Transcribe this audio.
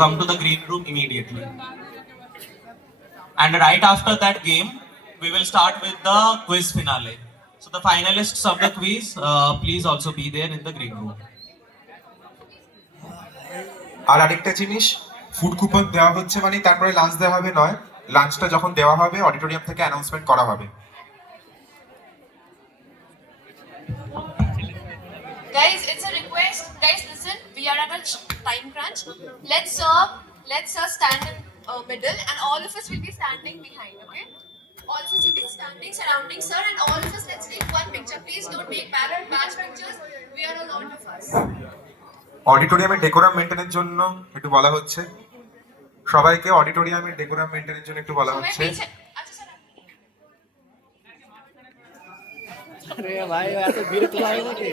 come to the green room immediately. And right after that game, we will start with the quiz finale. So the finalists of the quiz, please also be there in the green room. আর আরেকটা জিনিস, food coupon দেওয়া হচ্ছে মানে তারপরে লাঞ্চ দেওয়া হবে নয়, লাঞ্চটা যখন দেওয়া হবে অডিটোরিয়াম থেকে অ্যানাউন্সমেন্ট করা হবে। Guys, it's a request. Guys, listen. We are at a time crunch. Let's stand in middle, and all of us will be standing behind. Okay? All of us will be standing surrounding sir, and all of us let's take one picture. Please don't make batch pictures. We are a lot of us. অডিটোরিয়ামের decorum মেনটেনের জন্য একটু বলা হচ্ছে, সবাইকে অডিটোরিয়ামের decorum মেনটেনের জন্য একটু বলা হচ্ছে। अरे भाई ऐसे भीड़ तो आएगा कि